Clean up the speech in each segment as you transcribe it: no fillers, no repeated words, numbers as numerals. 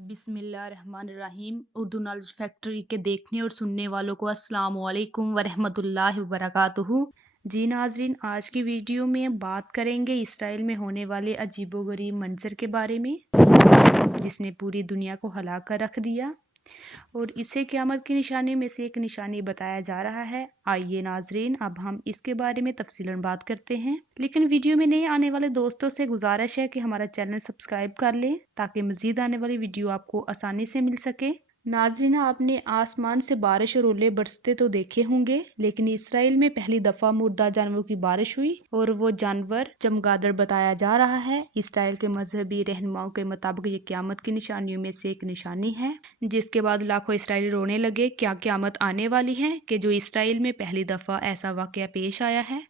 बिस्मिल्लाहिर्रहमानिर्रहीम। Urdu knowledge factory के देखने और सुनने वालों को अस्सलाम वालेकुम वरहमतुल्लाहि वबरकातुहू। जी नाजरीन, आज की वीडियो में बात करेंगे इसराइल में होने वाले अजीबोगरीब मंजर के बारे में, जिसने पूरी दुनिया को हिला कर रख दिया और इसे क़यामत की निशानी में से एक निशानी बताया जा रहा है। आइए नाजरीन, अब हम इसके बारे में तफसीलन बात करते हैं, लेकिन वीडियो में नए आने वाले दोस्तों से गुजारिश है कि हमारा चैनल सब्सक्राइब कर लें ताकि मजीद आने वाली वीडियो आपको आसानी से मिल सके। नाजरीन, आपने आसमान से बारिश और ओले बरसते तो देखे होंगे, लेकिन इसराइल में पहली दफा मुर्दा जानवरों की बारिश हुई और वो जानवर चमगादड़ बताया जा रहा है। इसराइल के मजहबी रहनुमाओं के मुताबिक ये क़यामत की निशानियों में से एक निशानी है, जिसके बाद लाखों इसराइली रोने लगे क्या क़यामत आने वाली है कि जो इसराइल में पहली दफा ऐसा वाकया पेश आया है।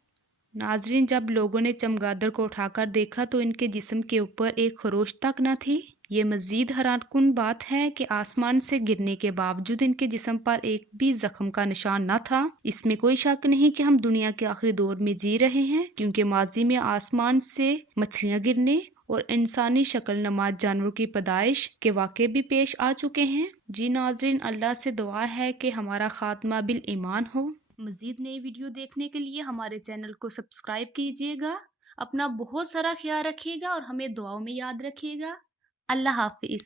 नाजरीन, जब लोगों ने चमगादड़ को उठाकर देखा तो इनके जिस्म के ऊपर एक खरोश तक न थी। ये मजीद हैरानकुन बात है कि आसमान से गिरने के बावजूद इनके जिस्म पर एक भी जख्म का निशान न था। इसमें कोई शक नहीं कि हम दुनिया के आखिरी दौर में जी रहे हैं, क्योंकि माजी में आसमान से मछलियां गिरने और इंसानी शक्ल नमा जानवरों की पैदाइश के वाक़े भी पेश आ चुके हैं। जी नाजरीन, अल्लाह से दुआ है कि हमारा खात्मा बिल ईमान हो। मजीद नई वीडियो देखने के लिए हमारे चैनल को सब्सक्राइब कीजिएगा। अपना बहुत सारा ख्याल रखिएगा और हमें दुआओं में याद रखिएगा। अल्लाह हाफिज।